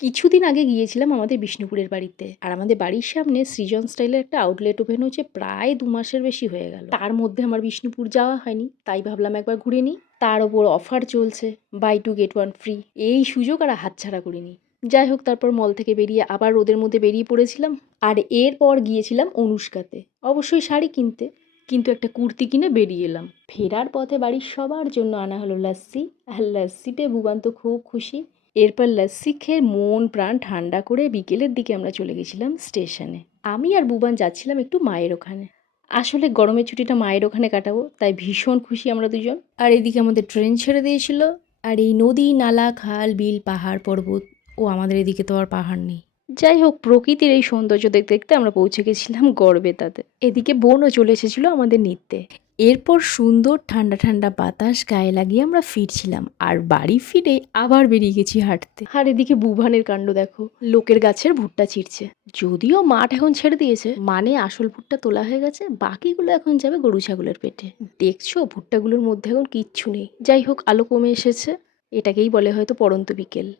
কিছুদিন আগে গিয়েছিলাম আমাদের বিষ্ণুপুরের বাড়িতে। আর আমাদের বাড়ির সামনে সৃজন স্টাইলের একটা আউটলেট ওপেন হয়েছে প্রায় ২ মাসের বেশি হয়ে গেল। তার মধ্যে আমার বিষ্ণুপুর যাওয়া হয়নি, তাই ভাবলাম একবার ঘুরে নিই। তার ওপর অফার চলছে, বাই 2 গেট 1 ফ্রি। এই সুযোগ আর হাতছাড়া করিনি। যাই হোক, তারপর মল থেকে বেরিয়ে আবার রোদের মধ্যে বেরিয়ে পড়েছিলাম। আর এরপর গিয়েছিলাম অনুষ্কাতে, অবশ্যই শাড়ি কিনতে। কিন্তু একটা কুর্তি কিনে বেরিয়ে এলাম। ফেরার পথে বাড়ির সবার জন্য আনা হলো লাস্সি, আর লাস্সি পেয়ে বুবান তো খুব খুশি। এরপর লাস্সি খেয়ে মন প্রাণ ঠান্ডা করে বিকেলের দিকে আমরা চলে গেছিলাম স্টেশনে। আমি আর বুবান যাচ্ছিলাম একটু মায়ের ওখানে। আসলে গরমের ছুটিটা মায়ের ওখানে কাটাবো, তাই ভীষণ খুশি আমরা দুজন। আর এদিকে আমাদের ট্রেন ছেড়ে দিয়েছিল। আর এই নদী, নালা, খাল, বিল, পাহাড়, পর্বত, ও আমাদের এদিকে তো আর পাহাড় নেই। যাই হোক, প্রকৃতির এই সৌন্দর্য দেখতে দেখতে আমরা পৌঁছে গেছিলাম গড়বেতাতে। এদিকে বোনও চলে এসেছিল আমাদের নিত্যে। এরপর সুন্দর ঠান্ডা ঠান্ডা বাতাস গায়ে লাগিয়ে আমরা ফিরছিলাম। আর বাড়ি ফিরে আবার বেরিয়ে গেছি হাঁটতে। আর এদিকে বুবানের কাণ্ড দেখো, লোকের গাছের ভুট্টা ছিঁড়ছে। যদিও মাঠ এখন ছেড়ে দিয়েছে, মানে আসল ভুট্টা তোলা হয়ে গেছে, বাকিগুলো এখন যাবে গরু ছাগলের পেটে। দেখছো, ভুট্টাগুলোর মধ্যে এখন কিচ্ছু নেই। যাই হোক, আলো কমে এসেছে, এটাকেই বলে হয়তো পড়ন্ত বিকেল।